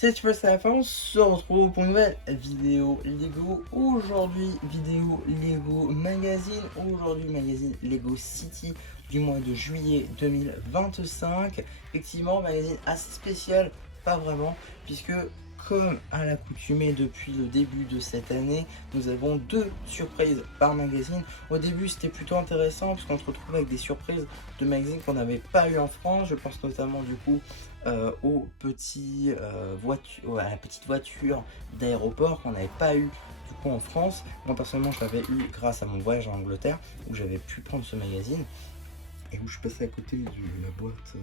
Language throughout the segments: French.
C'est tu passes à la fin, on se retrouve pour une nouvelle vidéo Lego. Aujourd'hui, vidéo Lego Magazine. Aujourd'hui, magazine Lego City du mois de juillet 2025. Effectivement, magazine assez spécial, pas vraiment, puisque comme à l'accoutumée depuis le début de cette année, nous avons deux surprises par magazine. Au début, c'était plutôt intéressant puisqu'on se retrouve avec des surprises de magazines qu'on n'avait pas eu en France. Je pense notamment du coup à la petite voiture d'aéroport qu'on n'avait pas eu du coup en France. Moi personnellement, je l'avais eu grâce à mon voyage en Angleterre où j'avais pu prendre ce magazine et où je suis passé à côté de la boîte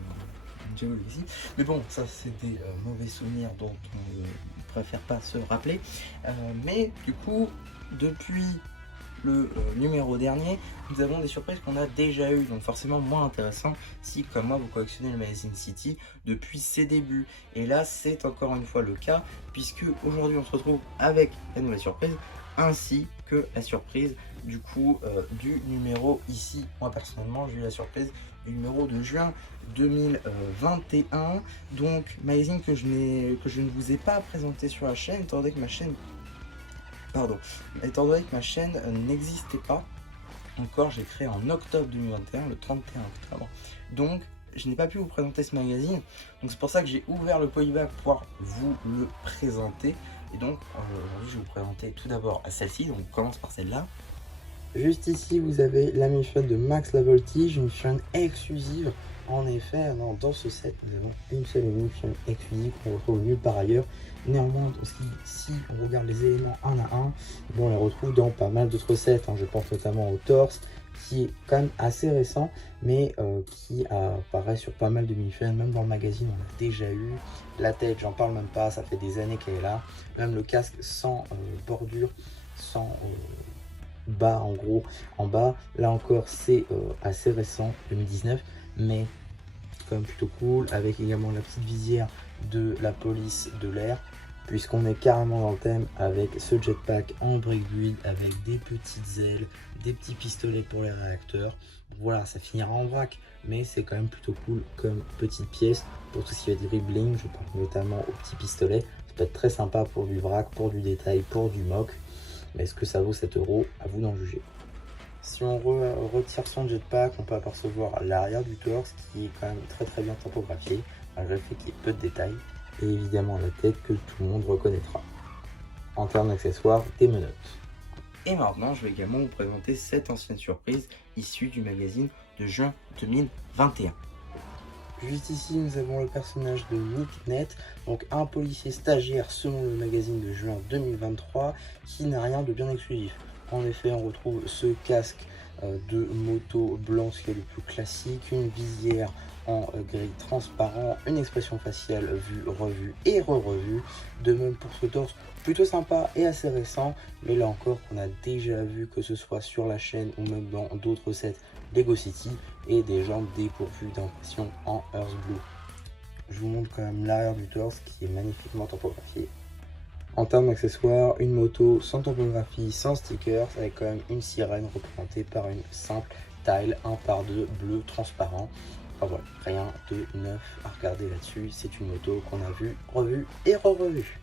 Ninjago ici. Mais bon, ça c'est des mauvais souvenirs dont on ne préfère pas se rappeler. Mais du coup, depuis le numéro dernier, nous avons des surprises qu'on a déjà eues, donc forcément moins intéressant si, comme moi, vous collectionnez le magazine City depuis ses débuts. Et là, c'est encore une fois le cas, puisque aujourd'hui, on se retrouve avec la nouvelle surprise, ainsi que la surprise du coup du numéro ici. Moi, personnellement, j'ai eu la surprise du numéro de juin 2021, donc magazine que je ne vous ai pas présenté sur la chaîne, étant donné que ma chaîne n'existait pas encore. J'ai créé en octobre 2021, le 31 octobre. Donc, je n'ai pas pu vous présenter ce magazine. Donc, c'est pour ça que j'ai ouvert le polybag pour pouvoir vous le présenter. Et donc, aujourd'hui, je vais vous présenter tout d'abord celle-ci. Donc, on commence par celle-là. Juste ici, vous avez la mini-fun de Max La Voltige, une fun exclusive. En effet, dans ce set, nous avons une seule mini-fun exclusive qu'on retrouve nulle part ailleurs. Néanmoins, si on regarde les éléments un à un, bon, on les retrouve dans pas mal d'autres sets. Je pense notamment au torse, qui est quand même assez récent, mais qui apparaît sur pas mal de mini-fun. Même dans le magazine, on l'a déjà eu. La tête, j'en parle même pas, ça fait des années qu'elle est là. Même le casque sans bordure, sans bas en gros en bas, là encore c'est assez récent, 2019, mais quand même plutôt cool, avec également la petite visière de la police de l'air, puisqu'on est carrément dans le thème avec ce jetpack en brick build avec des petites ailes, des petits pistolets pour les réacteurs. Voilà, ça finira en vrac, mais c'est quand même plutôt cool comme petite pièce pour tout ce qui va être dribbling. Je pense notamment aux petits pistolets, ça peut être très sympa pour du vrac, pour du détail, pour du mock. Mais est-ce que ça vaut 7 €? À vous d'en juger. Si on retire son jetpack, on peut apercevoir l'arrière du torse qui est quand même très bien topographié, malgré le fait qu'il y ait peu de détails. Et évidemment la tête que tout le monde reconnaîtra. En termes d'accessoires, des menottes. Et maintenant, je vais également vous présenter cette ancienne surprise issue du magazine de juin 2021. Juste ici, nous avons le personnage de Nick Net, donc un policier stagiaire selon le magazine de juin 2023, qui n'a rien de bien exclusif. En effet, on retrouve ce casque de moto blanc, ce qui est le plus classique, une visière en gris transparent, une expression faciale vue, revue et re-revue. De même pour ce torse, plutôt sympa et assez récent, mais là encore qu'on a déjà vu, que ce soit sur la chaîne ou même dans d'autres sets Lego City, et des jambes dépourvues d'impression en Earth Blue. Je vous montre quand même l'arrière du torse qui est magnifiquement topographié. En termes d'accessoires, une moto sans topographie, sans stickers, avec quand même une sirène représentée par une simple tile 1x2 bleu transparent. Enfin voilà, rien de neuf à regarder là-dessus, c'est une moto qu'on a vue, revue et re-revue.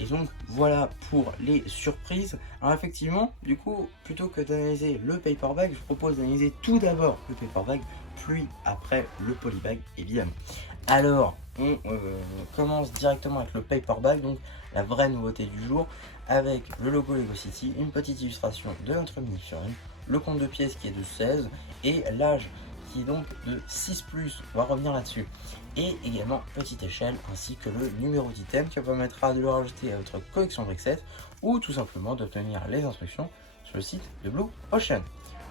Et donc voilà pour les surprises. Alors effectivement, du coup, plutôt que d'analyser le paperbag, je propose d'analyser tout d'abord le paperbag, puis après le polybag évidemment. Alors, on commence directement avec le paperbag, donc la vraie nouveauté du jour, avec le logo Lego City, une petite illustration de notre mini-figurine, le compte de pièces qui est de 16 et l'âge qui est donc de 6+, on va revenir là-dessus. Et également petite échelle ainsi que le numéro d'item qui vous permettra de le rajouter à votre collection Brickset ou tout simplement d'obtenir les instructions sur le site de Blue Ocean.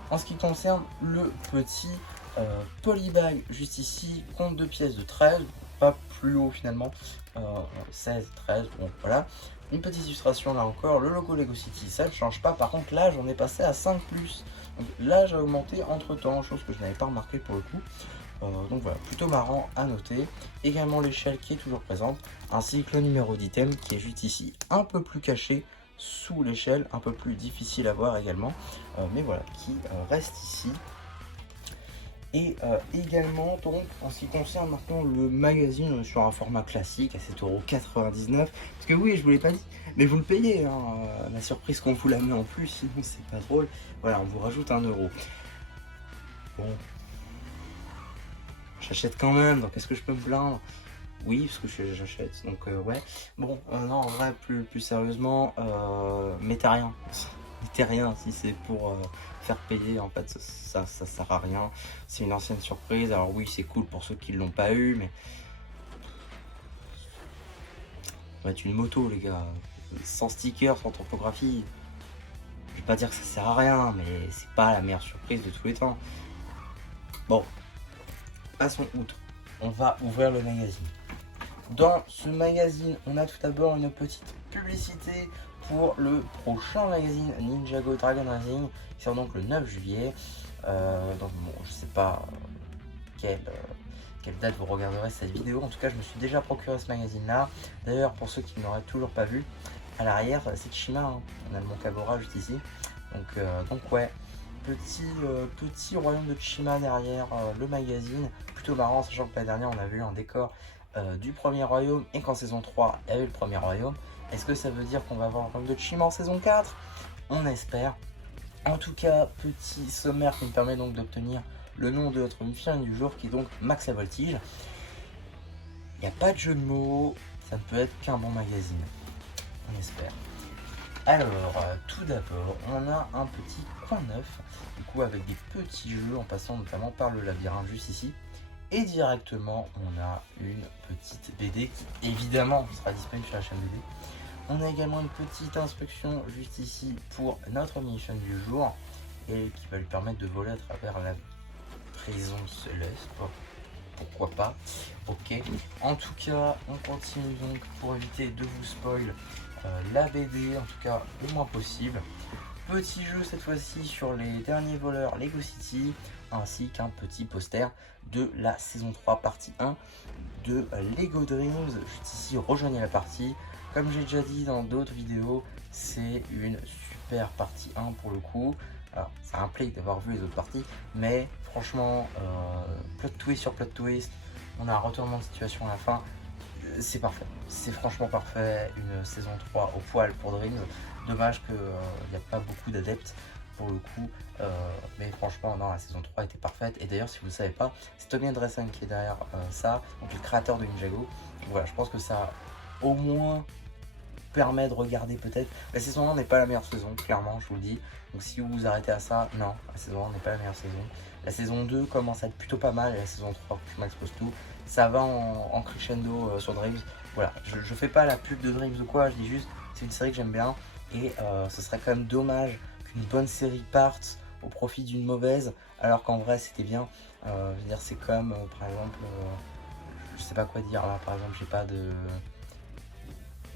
En ce qui concerne le petit polybag juste ici, compte de pièces de 13, pas plus haut finalement, 16, 13, bon voilà. Une petite illustration là encore, le logo Lego City, ça ne change pas, par contre l'âge on est passé à 5+. Donc l'âge a augmenté entre temps, chose que je n'avais pas remarqué pour le coup. Donc voilà, plutôt marrant à noter. Également l'échelle qui est toujours présente, ainsi que le numéro d'item qui est juste ici, un peu plus caché sous l'échelle, un peu plus difficile à voir également, mais voilà, qui reste ici. Et également, donc, en ce qui concerne maintenant le magazine sur un format classique à 7,99€. Parce que oui, je vous l'ai pas dit, mais vous le payez, hein, la surprise qu'on vous la met en plus, sinon c'est pas drôle. Voilà, on vous rajoute 1€. Bon, j'achète quand même, donc est-ce que je peux me plaindre? Oui, parce que j'achète, donc ouais. Bon, non, en vrai, plus sérieusement, mettez rien. Mettez rien si c'est pour faire payer, en fait, ça sert à rien. C'est une ancienne surprise, alors oui, c'est cool pour ceux qui l'ont pas eu, mais... On va mettre une moto, les gars, sans sticker, sans topographie. Je vais pas dire que ça sert à rien, mais c'est pas la meilleure surprise de tous les temps. Bon, passons outre. On va ouvrir le magazine. Dans ce magazine, on a tout d'abord une petite publicité pour le prochain magazine Ninjago Dragon Rising, qui sort donc le 9 juillet. Donc bon, je sais pas quelle date vous regarderez cette vidéo. En tout cas, je me suis déjà procuré ce magazine-là. D'ailleurs, pour ceux qui ne l'auraient toujours pas vu, à l'arrière, c'est Chima. Hein. On a le Mont Kabora juste ici. Donc ouais, petit royaume de Chima derrière le magazine. Plutôt marrant, sachant que l'année dernière, on a vu un décor du premier royaume et qu'en saison 3 il y avait le premier royaume. Est-ce que ça veut dire qu'on va avoir un royaume de Chima en saison 4? On espère. En tout cas, petit sommaire qui me permet donc d'obtenir le nom de notre film du jour, qui est donc Max la Voltige. Il n'y a pas de jeu de mots, ça ne peut être qu'un bon magazine. On espère. Alors, tout d'abord, on a un petit coin neuf, du coup avec des petits jeux en passant notamment par le labyrinthe juste ici. Et directement, on a une petite BD qui évidemment sera disponible sur la chaîne BD. On a également une petite instruction juste ici pour notre mission du jour et qui va lui permettre de voler à travers la prison céleste. Pourquoi pas? Ok. En tout cas, on continue donc pour éviter de vous spoil la BD, en tout cas le moins possible. Petit jeu cette fois-ci sur les derniers voleurs Lego City, ainsi qu'un petit poster de la saison 3 partie 1 de Lego Dreams. Juste ici, rejoignez la partie. Comme j'ai déjà dit dans d'autres vidéos, c'est une super partie 1 pour le coup. Alors, ça implique d'avoir vu les autres parties, mais franchement, plot twist sur plot twist, on a un retournement de situation à la fin. C'est parfait, c'est franchement parfait, une saison 3 au poil pour Dreams. Dommage qu'il n'y a pas beaucoup d'adeptes pour le coup, mais franchement non, la saison 3 était parfaite. Et d'ailleurs, si vous ne le savez pas, c'est Tommy Andresen qui est derrière ça, donc le créateur de Ninjago. Donc voilà, je pense que ça au moins permet de regarder peut-être. La saison 1 n'est pas la meilleure saison, clairement, je vous le dis. Donc si vous vous arrêtez à ça, non, la saison 1 n'est pas la meilleure saison. La saison 2 commence à être plutôt pas mal, et la saison 3, je m'expose tout, ça va en crescendo sur Dreams. Voilà, je fais pas la pub de Dreams ou quoi, je dis juste, c'est une série que j'aime bien, et ce serait quand même dommage qu'une bonne série parte au profit d'une mauvaise, alors qu'en vrai c'était bien. Je veux dire, c'est comme, par exemple, je sais pas quoi dire là, par exemple, j'ai pas de...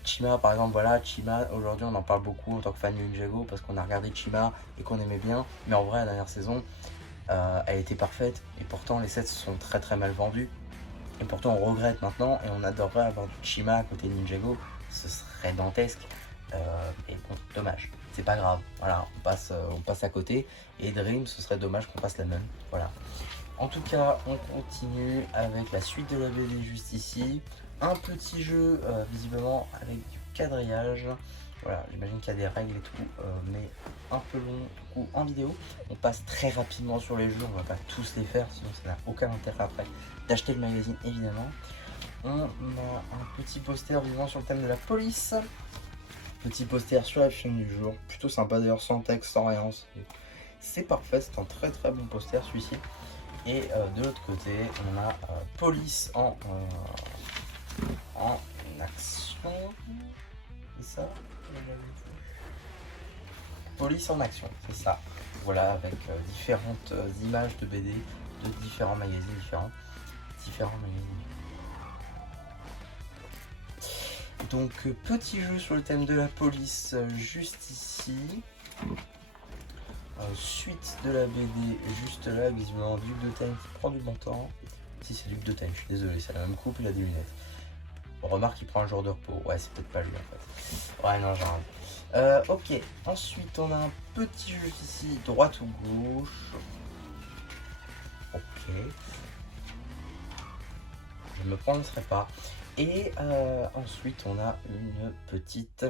Chima par exemple, voilà, Chima, aujourd'hui on en parle beaucoup en tant que fan de Ninjago parce qu'on a regardé Chima et qu'on aimait bien, mais en vrai la dernière saison elle était parfaite et pourtant les sets sont très mal vendus et pourtant on regrette maintenant et on adorerait avoir du Chima à côté de Ninjago, ce serait dantesque, et bon, dommage, c'est pas grave, voilà, on passe à côté, et Dream, ce serait dommage qu'on passe la même, voilà. En tout cas, on continue avec la suite de la BD juste ici. Un petit jeu, visiblement, avec du quadrillage. Voilà, j'imagine qu'il y a des règles et tout, mais un peu long du coup en vidéo. On passe très rapidement sur les jeux, on va pas tous les faire, sinon ça n'a aucun intérêt après d'acheter le magazine, évidemment. On a un petit poster vivant sur le thème de la police. Petit poster sur la chaîne du jour, plutôt sympa d'ailleurs, sans texte, sans rien. C'est parfait, c'est un très bon poster celui-ci. Et de l'autre côté, on a police en action. C'est ça? Police en action, c'est ça. Voilà, avec différentes images de BD de différents magazines différents. Donc petit jeu sur le thème de la police juste ici. Suite de la BD juste là, visiblement Duc de Tagne qui prend du bon temps. Si c'est Duc de Tagne, je suis désolé, c'est la même coupe, il a des lunettes. On remarque qu'il prend un jour de repos, ouais c'est peut-être pas lui en fait. Ouais non j'arrête. Ok, ensuite on a un petit jeu ici, droite ou gauche. Ok. Je ne me prononcerai pas. Et ensuite, on a une petite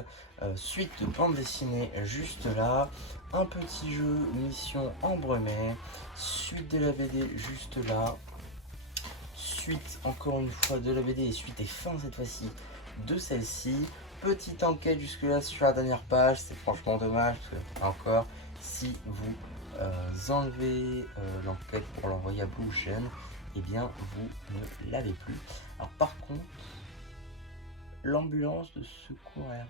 suite de bande dessinée juste là. Un petit jeu, mission Embremet. Suite de la BD juste là. Suite, encore une fois, de la BD et suite et fin cette fois-ci de celle-ci. Petite enquête jusque-là sur la dernière page. C'est franchement dommage parce que, encore, si vous enlevez l'enquête pour l'envoyer à Blue Ocean, eh bien vous ne l'avez plus. Alors par contre, l'ambulance de secours aérienne,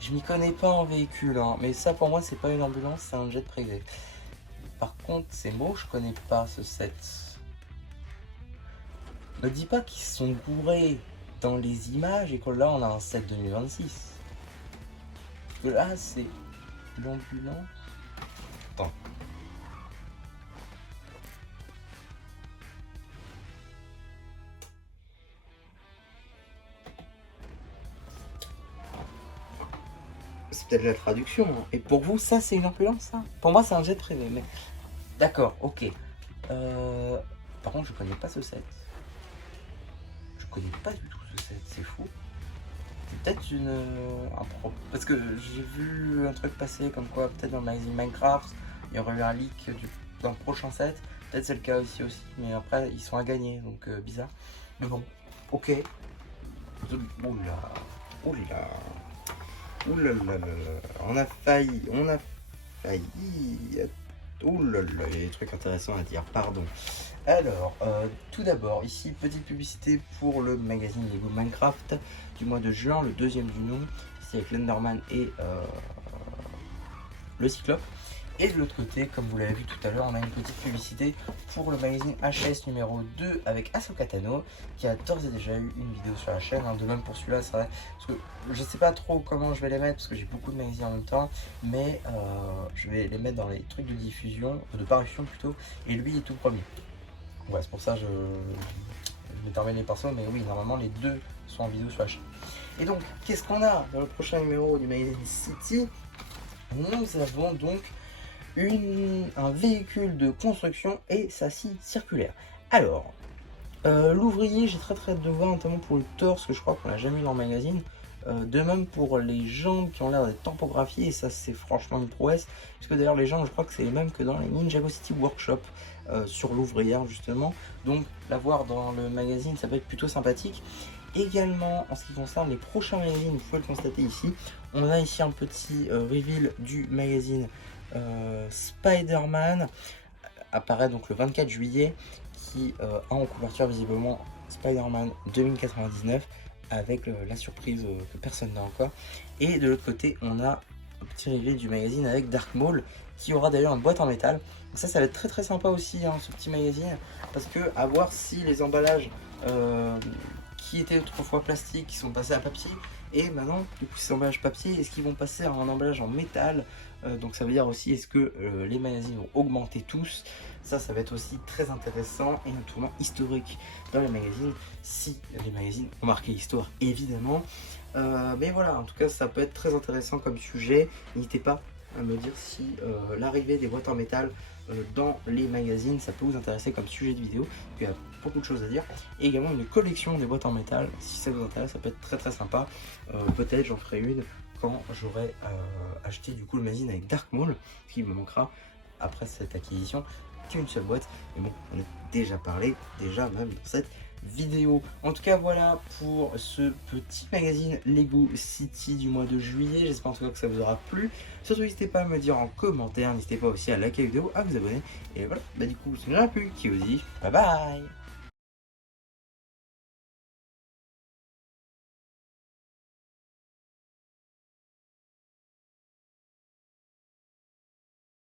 je m'y connais pas en véhicule, hein, mais ça pour moi c'est pas une ambulance, c'est un jet privé. Par contre ces mots, je connais pas ce set. Ne dis pas qu'ils sont gourés dans les images et que là on a un set 2026. Parce que là c'est l'ambulance. Attends. C'est peut-être la traduction. Hein. Et pour vous, ça, c'est une ambulance, ça? Pour moi, c'est un jet privé. Mais... D'accord, ok. Par contre, je connais pas ce set. Je connais pas du tout ce set, c'est fou. C'est peut-être un pro... Parce que j'ai vu un truc passer comme quoi, peut-être dans le magazine Minecraft, il y aurait eu un leak d'un prochain set. Peut-être c'est le cas ici aussi, mais après, ils sont à gagner, donc bizarre. Mais bon, ok. Oula, oula. Ouh là là là là, on a failli. Ouh là là, il y a des trucs intéressants à dire, pardon. Alors, tout d'abord, ici, petite publicité pour le magazine Lego Minecraft du mois de juin, le deuxième du nom, ici avec l'Enderman et le Cyclope. Et de l'autre côté, comme vous l'avez vu tout à l'heure, on a une petite publicité pour le magazine HS numéro 2 avec Ahsoka Tano, qui a d'ores et déjà eu une vidéo sur la chaîne. Hein. De même pour celui-là, c'est vrai, parce que je sais pas trop comment je vais les mettre, parce que j'ai beaucoup de magazines en même temps, mais je vais les mettre dans les trucs de diffusion, de parution plutôt, et lui est tout premier. Ouais, c'est pour ça que je vais terminer par ça, mais oui, normalement les deux sont en vidéo sur la chaîne. Et donc, qu'est-ce qu'on a dans le prochain numéro du magazine City? Nous avons donc un véhicule de construction et sa scie circulaire. Alors, l'ouvrier, j'ai très hâte de voir, notamment pour le torse, que je crois qu'on l'a jamais eu dans le magazine. De même pour les jambes qui ont l'air d'être tampographiées, et ça c'est franchement une prouesse, puisque d'ailleurs les jambes, je crois que c'est les mêmes que dans les Ninjago City Workshop sur l'ouvrière justement. Donc la voir dans le magazine, ça peut être plutôt sympathique. Également, en ce qui concerne les prochains magazines, vous pouvez le constater ici, on a ici un petit reveal du magazine Spider-Man, apparaît donc le 24 juillet, qui a en couverture visiblement Spider-Man 2099, avec la surprise que personne n'a encore. Et de l'autre côté, on a un petit reveal du magazine avec Dark Maul, qui aura d'ailleurs une boîte en métal. Donc ça va être très sympa aussi, hein, ce petit magazine, parce que à voir si les emballages qui étaient autrefois plastiques, qui sont passés à papier, et maintenant, du coup, ces emballages papier, est-ce qu'ils vont passer à un emballage en métal? Donc ça veut dire aussi, est-ce que les magazines vont augmenter tous? Ça va être aussi très intéressant, et un tournant historique dans les magazines, si les magazines ont marqué l'histoire, évidemment. Mais voilà, en tout cas, ça peut être très intéressant comme sujet. N'hésitez pas à me dire si l'arrivée des boîtes en métal dans les magazines, ça peut vous intéresser comme sujet de vidéo. Il y a beaucoup de choses à dire. Et également une collection des boîtes en métal, si ça vous intéresse, ça peut être très sympa. Peut-être j'en ferai une quand j'aurai acheté du coup le magazine avec Dark Maul, qui me manquera après cette acquisition qu'une seule boîte. Mais bon, on a déjà parlé, même dans cette vidéo. En tout cas, voilà pour ce petit magazine Lego City du mois de juillet. J'espère en tout cas que ça vous aura plu. Surtout, n'hésitez pas à me dire en commentaire. N'hésitez pas aussi à liker la vidéo, à vous abonner. Et voilà, du coup, si vous n'en avez plus, qui vous dit bye bye.